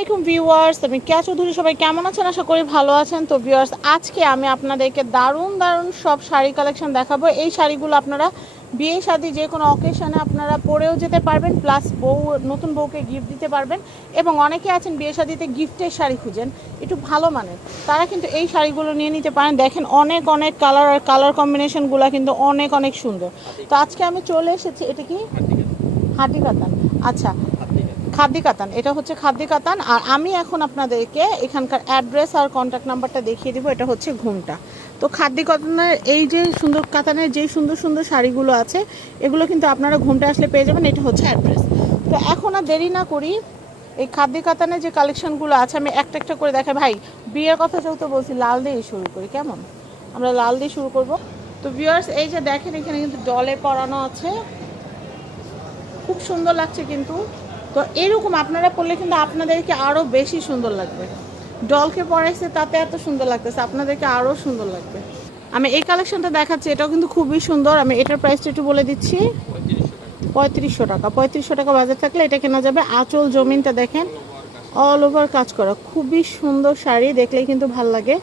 আসসালামাইকুম ভিউয়ার্স, আমি কেয়া চৌধুরী। সবাই কেমন আছেন? আশা করি ভালো আছেন। তো ভিউয়ার্স, আজকে আমি আপনাদেরকে দারুণ দারুণ সব শাড়ি কালেকশন দেখাবো। এই শাড়িগুলো আপনারা বিয়ে শাদী যে কোনো অকেশনে আপনারা পরেও যেতে পারবেন, প্লাস নতুন বউকে গিফট দিতে পারবেন। এবং অনেকে আছেন বিয়ে শাদীতে গিফটের শাড়ি খুঁজেন একটু ভালো মানের, তারা কিন্তু এই শাড়িগুলো নিয়ে নিতে পারেন। দেখেন অনেক অনেক কালার, আর কালার কম্বিনেশনগুলো কিন্তু অনেক অনেক সুন্দর। তো আজকে আমি চলে এসেছি, এটা কি হাটি কাতান? আচ্ছা, খাদি কাতান, এটা হচ্ছে খাদি কাতান। আর আমি এখন আপনাদেরকে এখানকার অ্যাড্রেস আর কন্ট্যাক্ট নাম্বারটা দেখিয়ে দিব। এটা হচ্ছে ঘুমটা। তো খাদি কাতানের এই যে সুন্দর কাতানের যেই সুন্দর সুন্দর শাড়িগুলো আছে, এগুলো কিন্তু আপনারা ঘুমটা আসলে পেয়ে যাবেন। এটা হচ্ছে অ্যাড্রেস। তো এখন আর দেরি না করি, এই খাদি কাতানের যে কালেকশনগুলো আছে আমি একটা একটা করে দেখাই। ভাই, বিয়ের কথা যেহেতু বলছি, লাল দিয়ে শুরু করি, কেমন? আমরা লাল দিয়ে শুরু করব। তো ভিউয়ার্স, এই যে দেখেন এখানে কিন্তু ডলে পরানো আছে, খুব সুন্দর লাগছে কিন্তু। তো এরকম আপনারা পরলে কিন্তু আপনাদেরকে আরও বেশি সুন্দর লাগবে। ডলকে পরাইছে তাতে এত সুন্দর লাগতেছে, আপনাদেরকে আরও সুন্দর লাগবে। আমি এই কালেকশনটা দেখাচ্ছি, এটাও কিন্তু খুবই সুন্দর। আমি এটার প্রাইসটা একটু বলে দিচ্ছি, 3500 টাকা। 3500 টাকা বাজার থাকলে এটা কেনা যাবে। আঁচল জমিনটা দেখেন, অল ওভার কাজ করা, খুবই সুন্দর শাড়ি, দেখলেই কিন্তু ভাল লাগে।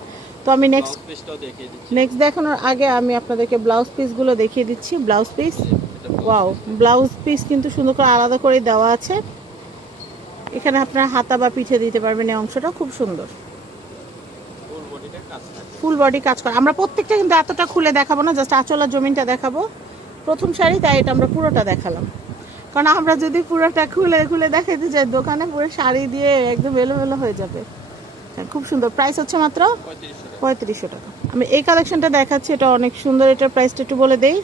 তো আমি নেক্সট দেখানোর আগে আমি আপনাদেরকে ব্লাউজ পিসগুলো দেখিয়ে দিচ্ছি। Blouse piece, wow, blouse piece কিন্তু সুন্দর করে আলাদা করে দেওয়া আছে। এখানে আপনারা হাতা বা পিঠে দিতে পারবেন, এই অংশটা খুব সুন্দর, ফুল বডি কাজ করা। আমরা প্রত্যেকটা কিন্তু এতটা খুলে দেখাবো না, জাস্ট আঁচল আর জমিনটা দেখাবো। প্রথম শাড়ি, তাই এটা আমরা পুরোটা দেখালাম। কারণ আমরা যদি পুরোটা খুলে খুলে দেখাইতে যাই, দোকানে পুরো শাড়ি দিয়ে একদম এলোমেলো হয়ে যাবে। খুব সুন্দর, প্রাইস হচ্ছে মাত্র 3500 টাকা। আমি এই কালেকশনটা দেখাচ্ছি, এটা অনেক সুন্দর। এটার প্রাইসটা একটু বলে দেই,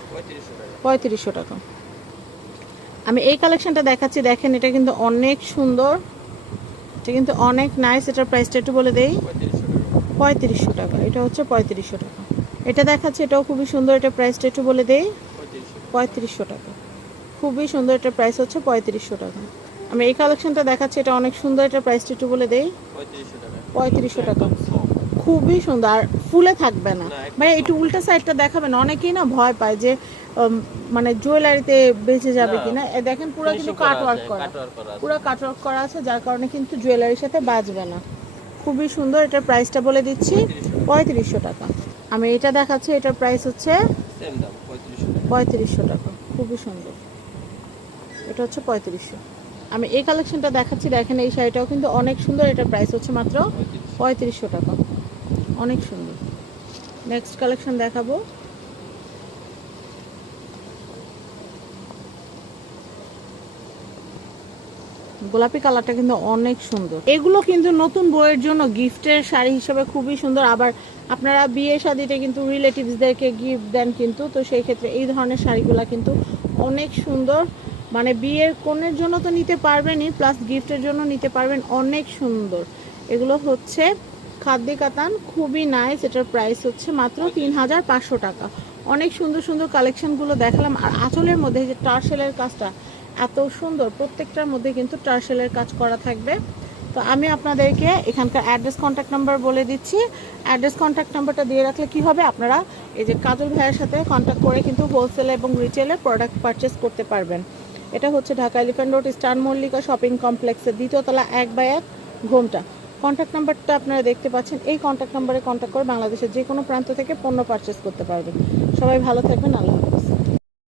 3500 টাকা। আমি এই কালেকশনটা দেখাচ্ছি, দেখেন এটা কিন্তু অনেক সুন্দর, এটা কিন্তু অনেক নাইস। এটার প্রাইসটা একটু বলে দেই, 3500 টাকা। এটা হচ্ছে 3500 টাকা। এটা দেখাচ্ছি, এটাও খুবই সুন্দর। এটার প্রাইসটা একটু বলে দেই, 3500 টাকা। খুবই সুন্দর, এটার প্রাইস হচ্ছে 3500 টাকা। আমি এই কালেকশনটা দেখাচ্ছি, এটা অনেক সুন্দর। এটার প্রাইসটা একটু বলে দেই, 3500 টাকা। খুবই সুন্দর, আর ফুলে থাকবে না। ভাই একটু উল্টা সাইডটা দেখাবেন, অনেকেই না ভয় পায় যে মানে জুয়েলারিতে বেঁচে যাবে কিনা। দেখেন পুরো কিন্তু কাটওয়ার্ক করা, পুরো কাটওয়ার্ক করা আছে, যার কারণে কিন্তু জুয়েলারির সাথে বাজবে না। খুবই সুন্দর। এটার প্রাইসটা বলে দিচ্ছি, 3500 টাকা। আমি এটা দেখাচ্ছি, এটার প্রাইস হচ্ছে 3500 টাকা। খুবই সুন্দর, এটা হচ্ছে 3500। আমি এই কালেকশনটা দেখাচ্ছি, দেখেন এই শাড়িটাও কিন্তু অনেক সুন্দর। এটার প্রাইস হচ্ছে মাত্র 3500 টাকা, অনেক সুন্দর। নেক্সট কালেকশন দেখাবো। গোলাপি কালারটা কিন্তু অনেক সুন্দর। এগুলো কিন্তু নতুন বউয়ের জন্য গিফটের শাড়ি হিসেবে খুবই সুন্দর। আবার আপনারা বিয়ে শাদিতে কিন্তু রিলেটিভসদেরকে গিফট দেন কিন্তু, তো সেই ক্ষেত্রে এই ধরনের শাড়িগুলো কিন্তু অনেক সুন্দর। মানে বিয়ের কনের জন্য তো নিতে পারবেনই, প্লাস গিফটের জন্য নিতে পারবেন, অনেক সুন্দর। এগুলো হচ্ছে খাদি কাতান, খুবই নাইস। এটার প্রাইস হচ্ছে মাত্র 3500 টাকা। অনেক সুন্দর সুন্দর কালেকশনগুলো দেখালাম। আর আঁচলের মধ্যে যে টার্সেলের কাজটা এত সুন্দর, প্রত্যেকটার মধ্যে কিন্তু টার্সেলের কাজ করা থাকবে। তো আমি আপনাদেরকে এখানকার অ্যাড্রেস কন্ট্যাক্ট নাম্বার বলে দিচ্ছি। অ্যাড্রেস কন্ট্যাক্ট নাম্বারটা দিয়ে রাখলে কি হবে, আপনারা এই যে কাজল ভাইয়ের সাথে কন্ট্যাক্ট করে কিন্তু হোলসেল এবং রিটেলে প্রোডাক্ট পারচেস করতে পারবেন। এটা হচ্ছে Dhaka elephant road, star Mallika shopping কমপ্লেক্সের 2য় তলা 1/1 ঘুমটা। কন্ট্যাক্ট নাম্বারটা আপনারা দেখতে পাচ্ছেন। এই কন্ট্যাক্ট নাম্বারে কন্ট্যাক্ট করে বাংলাদেশের যে কোনো প্রান্ত থেকে পণ্য পারচেস করতে পারবেন। সবাই ভালো থাকবেন, আল্লাহ হাফেজ।